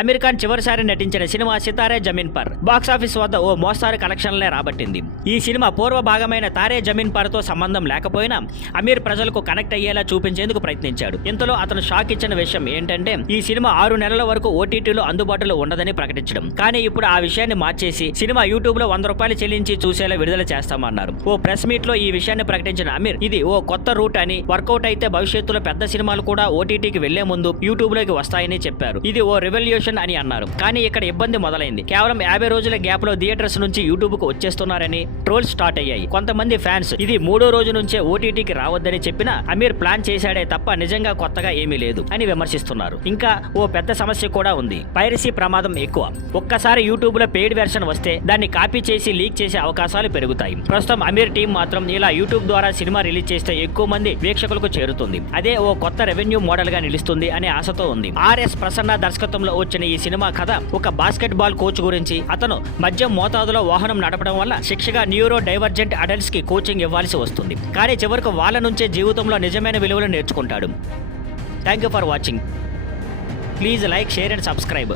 అమీర్ ఖాన్ చివరిసారి నటించిన cinema Sitaare Zameen per box office వద్ద ఓ మోస్తారు కలెక్షన్లే రాబట్టింది. ఈ సినిమా పూర్వ భాగమైన తారే జమీన్ పర్ తో సంబంధం లేకపోయినా అమీర్ ప్రజలకు కనెక్ట్ అయ్యేలా చూపించేందుకు ప్రయత్నించాడు. ఇంతలో అతను షాక్ ఇచ్చిన విషయం ఏంటంటే ఈ సినిమా 6 నెలల వరకు ఓటీటీలో అందుబాటులో ఉండదని ప్రకటించడం. కానీ ఇప్పుడు ఆ విషయాన్ని మార్చేసి సినిమా యూట్యూబ్ లో ₹100 చెల్లించి చూసేలా విడుదల చేస్తామన్నారు. ఓ ప్రెస్ మీట్ లో ఈ విషయాన్ని ప్రకటించిన అమీర్ ఇది ఓ కొత్త రూట్ అని, వర్కౌట్ అయితే భవిష్యత్తులో పెద్ద సినిమాలు కూడా ఓటీటీకి వెళ్లే ముందు యూట్యూబ్ లోకి వస్తాయని చెప్పారు. ఇది ఓ రెవల్యూషన్ అని అన్నారు. కానీ ఇక్కడ ఇబ్బంది మొదలైంది. కేవలం 50 రోజుల గ్యాప్ లో థియేటర్స్ నుంచి యూట్యూబ్ కు వచ్చేస్తున్నారని ట్రోల్స్ స్టార్ట్ అయ్యాయి. కొంతమంది ఫ్యాన్స్ ఇది 3వ రోజు నుంచే ఓటీటీకి రావద్దని చెప్పినా అమీర్ ప్లాన్ చేశాడే తప్ప నిజంగా కొత్తగా ఏమీ లేదు అని విమర్శిస్తున్నారు. ఇంకా ఓ పెద్ద సమస్య కూడా ఉంది. పైరసీ ప్రమాదం ఎక్కువ. ఒక్కసారి యూట్యూబ్ లో పెయిడ్ వెర్షన్ వస్తే దాన్ని కాపీ చేసి లీక్ చేసే అవకాశాలు పెరుగుతాయి. ప్రస్తుతం అమీర్ టీం మాత్రం ఇలా యూట్యూబ్ ద్వారా సినిమా రిలీజ్ చేస్తే ఎక్కువ మంది వీక్షకులకు చేరుతుంది. అదే ఓ కొత్త రెవెన్యూ మోడల్ గా నిలుస్తుంది అనే ఆశతో ఉంది. ఆర్ఎస్ ప్రసన్న దర్శకత్వంలో వచ్చిన ఈ సినిమా కథ ఒక బాస్కెట్ బాల్ కోచ్ గురించి. అతను మద్యం మోతాదులో వాహనం నడపడం వల్ల శిక్షగా న్యూరో డైవర్జెంట్ అడల్ట్స్ కి కోచింగ్ ఇవ్వాల్సి వస్తుంది. కానీ చివరకు వాళ్ళ నుంచే జీవితంలో నిజమైన విలువలు నేర్చుకుంటాడు. Thank you for watching. Please like, share and subscribe.